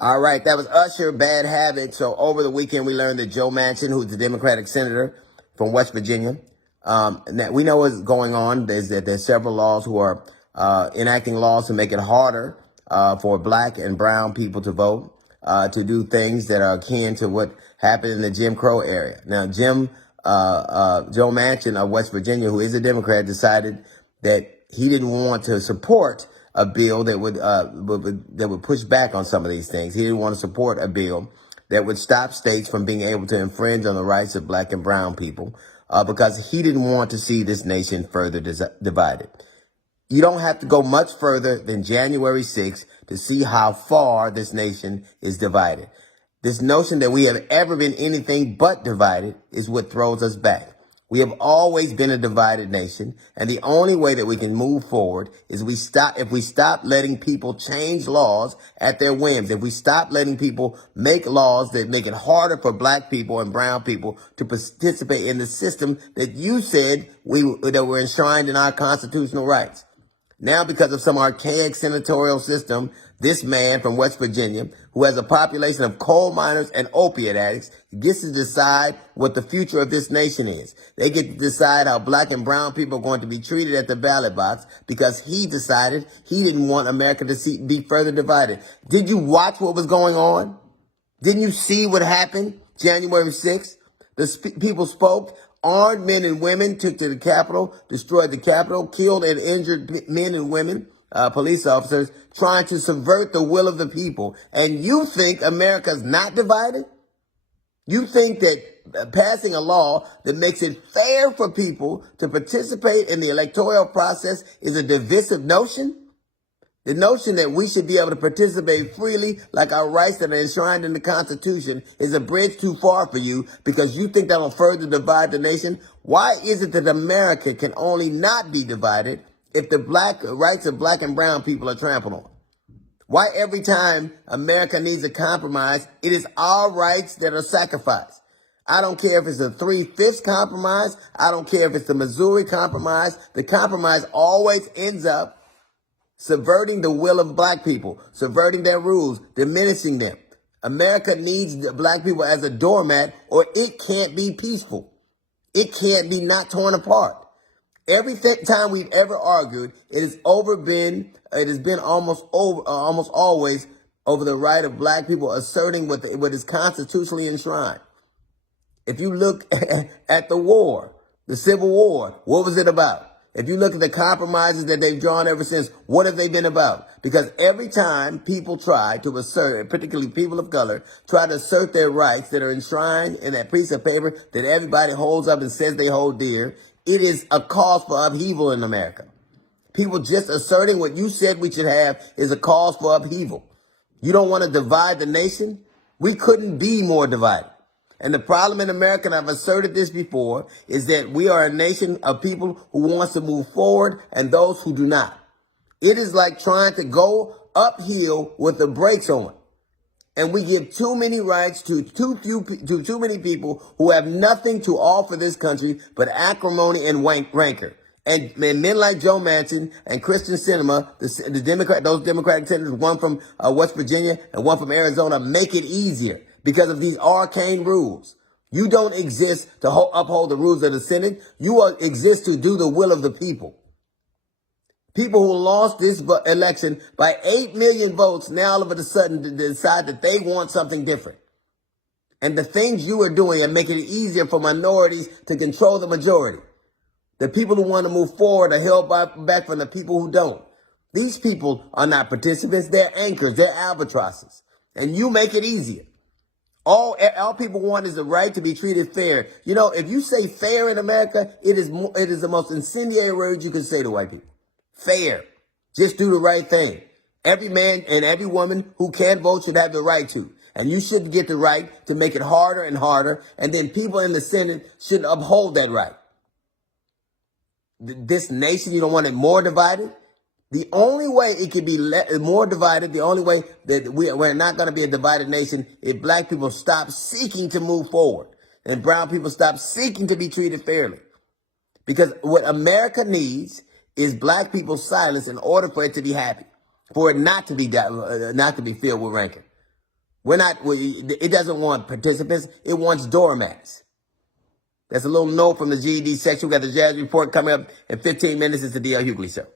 All right, that was Usher, Bad Habit. So over the weekend, we learned that Joe Manchin, who's the Democratic senator from West Virginia, and that we know what's going on. There's several laws who are enacting laws to make it harder for black and brown people to vote, to do things that are akin to what happened in the Jim Crow area. Now, Joe Manchin of West Virginia, who is a Democrat, decided that he didn't want to support a bill that would push back on some of these things. He didn't want to support a bill that would stop states from being able to infringe on the rights of black and brown people, because he didn't want to see this nation further divided. You don't have to go much further than January 6th to see how far this nation is divided. This notion that we have ever been anything but divided is what throws us back. We have always been a divided nation, and the only way that we can move forward is if we stop letting people change laws at their whims. If we stop letting people make laws that make it harder for black people and brown people to participate in the system that you said that were enshrined in our constitutional rights. Now, because of some archaic senatorial system, this man from West Virginia, who has a population of coal miners and opiate addicts, gets to decide what the future of this nation is. They get to decide how black and brown people are going to be treated at the ballot box because he decided he didn't want America to be further divided. Did you watch what was going on? Didn't you see what happened January 6th? The people spoke. Armed men and women took to the Capitol, destroyed the Capitol, killed and injured men and women, police officers, trying to subvert the will of the people. And you think America's not divided? You think that passing a law that makes it fair for people to participate in the electoral process is a divisive notion? The notion that we should be able to participate freely, like our rights that are enshrined in the Constitution, is a bridge too far for you because you think that will further divide the nation. Why is it that America can only not be divided if the rights of black and brown people are trampled on? Why every time America needs a compromise, it is our rights that are sacrificed? I don't care if it's a 3/5 compromise. I don't care if it's the Missouri compromise. The compromise always ends up subverting the will of black people, subverting their rules, diminishing them. America needs the black people as a doormat, or it can't be peaceful. It can't be not torn apart. Every time we've ever argued, it has been almost always over the right of black people asserting what is constitutionally enshrined. If you look at the Civil War, what was it about? If you look at the compromises that they've drawn ever since, what have they been about? Because every time people try to assert, particularly people of color, try to assert their rights that are enshrined in that piece of paper that everybody holds up and says they hold dear, it is a cause for upheaval in America. People just asserting what you said we should have is a cause for upheaval. You don't want to divide the nation? We couldn't be more divided. And the problem in America, and I've asserted this before, is that we are a nation of people who wants to move forward and those who do not. It is like trying to go uphill with the brakes on. And we give too many rights to too many people who have nothing to offer this country but acrimony and rancor. And men like Joe Manchin and Kristen Sinema, those Democratic senators, one from West Virginia and one from Arizona, make it easier because of these arcane rules. You don't exist to uphold the rules of the Senate. You exist to do the will of the people. People who lost this election by 8 million votes now all of a sudden decide that they want something different. And the things you are doing are making it easier for minorities to control the majority. The people who want to move forward are held back from the people who don't. These people are not participants. They're anchors. They're albatrosses. And you make it easier. All people want is the right to be treated fair. You know, if you say fair in America, it is the most incendiary word you can say to white people. Fair. Just do the right thing. Every man and every woman who can vote should have the right to. And you shouldn't get the right to make it harder and harder. And then people in the Senate should uphold that right. This nation, you don't want it more divided? The only way it can be more divided, the only way that we're not going to be a divided nation, if black people stop seeking to move forward and brown people stop seeking to be treated fairly. Because what America needs is black people's silence in order for it to be happy, for it not to be filled with rancor. It doesn't want participants. It wants doormats. That's a little note from the GED section. We got the Jazz Report coming up in 15 minutes. It's the D.L. Hughley Show.